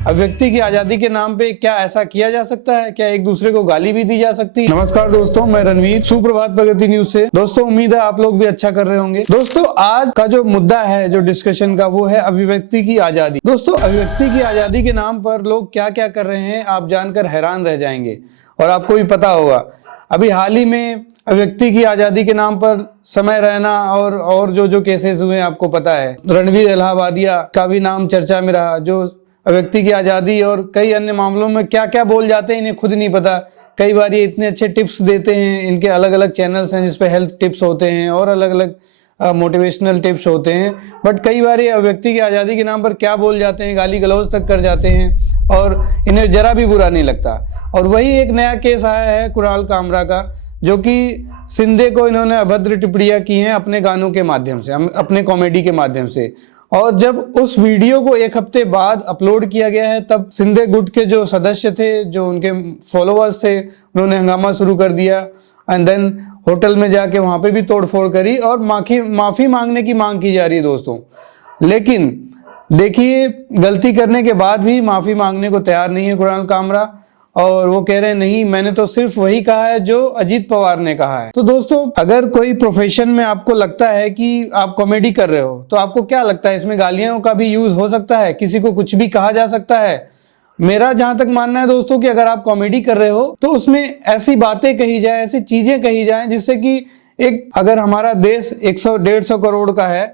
अभिव्यक्ति की आजादी के नाम पे क्या ऐसा किया जा सकता है? क्या एक दूसरे को गाली भी दी जा सकती है? नमस्कार दोस्तों, मैं रणवीर, सुप्रभात प्रगति न्यूज से। दोस्तों उम्मीद है आप लोग भी अच्छा कर रहे होंगे। दोस्तों आज का जो मुद्दा है जो डिस्कशन का, वो है अभिव्यक्ति की आजादी। दोस्तों अभिव्यक्ति की आजादी के नाम पर लोग क्या क्या कर रहे हैं आप जानकर हैरान रह जाएंगे। और आपको भी पता होगा, अभी हाल ही में अभिव्यक्ति की आजादी के नाम पर समय रैना और जो केसेस हुए आपको पता है। रणवीर इलाहाबादिया का भी नाम चर्चा में रहा, जो अभिव्यक्ति की आजादी और कई अन्य मामलों में क्या क्या बोल जाते हैं इन्हें खुद नहीं पता। कई बार ये इतने अच्छे टिप्स देते हैं, इनके अलग अलग चैनल्स हैं जिसपे हेल्थ टिप्स होते हैं और अलग अलग मोटिवेशनल टिप्स होते हैं, बट कई बार ये अभिव्यक्ति की आज़ादी के नाम पर क्या बोल जाते हैं, गाली गलौज तक कर जाते हैं और इन्हें जरा भी बुरा नहीं लगता। और वही एक नया केस आया है कुणाल कामरा का, जो कि शिंदे को इन्होंने अभद्र टिप्पणियां की हैं अपने गानों के माध्यम से, अपने कॉमेडी के माध्यम से। और जब उस वीडियो को एक हफ्ते बाद अपलोड किया गया है, तब शिंदे गुट के जो सदस्य थे, जो उनके फॉलोअर्स थे, उन्होंने हंगामा शुरू कर दिया एंड देन होटल में जाके वहां पे भी तोड़फोड़ करी और माफी मांगने की मांग की जा रही है दोस्तों। लेकिन देखिए, गलती करने के बाद भी माफी मांगने को तैयार नहीं है कुणाल कामरा, और वो कह रहे हैं नहीं, मैंने तो सिर्फ वही कहा है जो अजीत पवार ने कहा है। तो दोस्तों अगर कोई प्रोफेशन में आपको लगता है कि आप कॉमेडी कर रहे हो, तो आपको क्या लगता है इसमें गालियों का भी यूज हो सकता है? किसी को कुछ भी कहा जा सकता है? मेरा जहां तक मानना है दोस्तों कि अगर आप कॉमेडी कर रहे हो तो उसमें ऐसी बातें कही जाए, ऐसी चीजें कही जाए जिससे कि अगर हमारा देश 100-150 करोड़ का है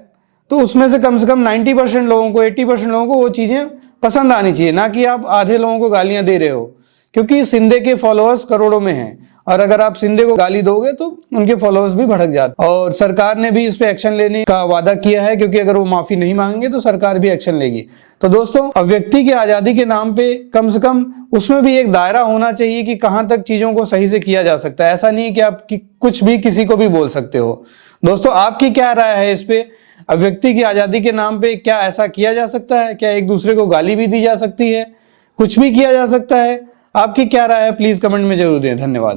तो उसमें से कम 90% लोगों को, 80% लोगों को वो चीजें पसंद आनी चाहिए, ना कि आप आधे लोगों को गालियां दे रहे हो। क्योंकि शिंदे के फॉलोअर्स करोड़ों में हैं और अगर आप शिंदे को गाली दोगे तो उनके फॉलोअर्स भी भड़क जाते हैं। और सरकार ने भी इस पे एक्शन लेने का वादा किया है, क्योंकि अगर वो माफी नहीं मांगेंगे तो सरकार भी एक्शन लेगी। तो दोस्तों अभिव्यक्ति की आजादी के नाम पे कम से कम उसमें भी एक दायरा होना चाहिए कि कहां तक चीजों को सही से किया जा सकता है। ऐसा नहीं कि आप कुछ भी किसी को भी बोल सकते हो। दोस्तों आपकी क्या राय है इस पे? अभिव्यक्ति की आजादी के नाम पे क्या ऐसा किया जा सकता है? क्या एक दूसरे को गाली भी दी जा सकती है? कुछ भी किया जा सकता है? आपकी क्या राय है? प्लीज कमेंट में जरूर दें। धन्यवाद।